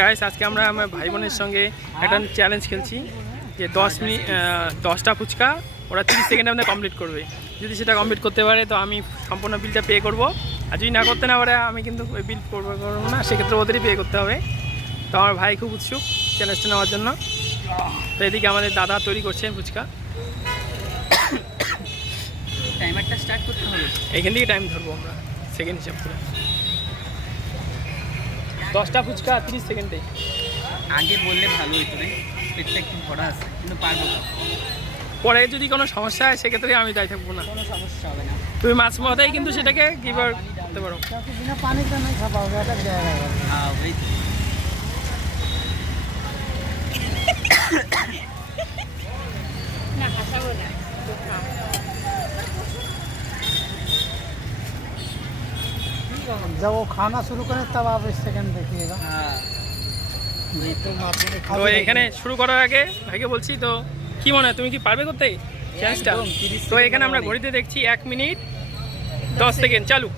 Guys আজকে আমরা আমার ভাই বোনের সঙ্গে একটা চ্যালেঞ্জ খেলছি যে 10টা ফুচকা ওরা 30 সেকেন্ডের মধ্যে কমপ্লিট করবে। যদি সেটা কমপ্লিট করতে পারে তো আমি সম্পূর্ণ বিলটা পে করব, আর যদি না করতে না পারে আমি কিন্তু ওই বিল করবো না, সেক্ষেত্রে ওদেরই পে করতে হবে। তো আমার ভাই খুব উৎসুক চ্যালেঞ্জটা নেওয়ার জন্য। তো এদিকে আমাদের দাদা তৈরি করছেন ফুচকা। টাইমারটা স্টার্ট করতে হবে, এখান থেকে টাইম ধরবো আমরা সেকেন্ড হিসাব করে। 10টা ফুচকা 30 সেকেন্ডে। আগে বললে ভালো হইতো রে, পেটটা একটু ভরা আছে কিন্তু পারবো না। পরে যদি কোনো সমস্যা হয় সেক্ষেত্রে আমি দায়ী থাকবো না। কোনো সমস্যা হবে না। তুমি মাছ মাথায় কিন্তু সেটাকে গিভার করতে পারো। बिना पानी का नहीं खा पाओगे, अटक जाएगा। হ্যাঁ ওই जब वो खाना शुरू करें तब आप इस सेकंड देखिएगा। হ্যাঁ ওই তো তো এখানে শুরু করার আগে ভাইকে বলছি, তো কি মনে হয় তুমি কি পারবে করতে চ্যালেঞ্জটা? একদম, 30 তো এখানে আমরা ঘড়িতে দেখছি 1 মিনিট 10 সেকেন্ড চালু।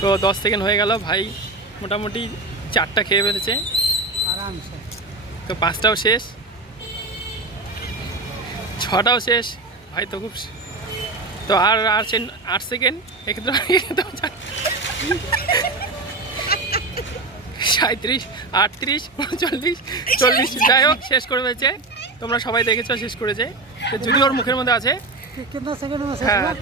তো 10 সেকেন্ড হয়ে গেল, ভাই মোটামুটি 4টা খেয়ে ফেলেছে। आराम से। তো 5টাও শেষ, 6টাও শেষ। ভাই তো খুব তো আর 8 সেকেন্ড, এক্ষেত্রে 37, 38, 39, 40 যাই হোক শেষ করে ফেলেছে। তোমরা সবাই দেখেছো শেষ করেছে, তো যদি ওর মুখের মধ্যে আছে। कितना सेकंड में शेष হ্যাঁ हुआ?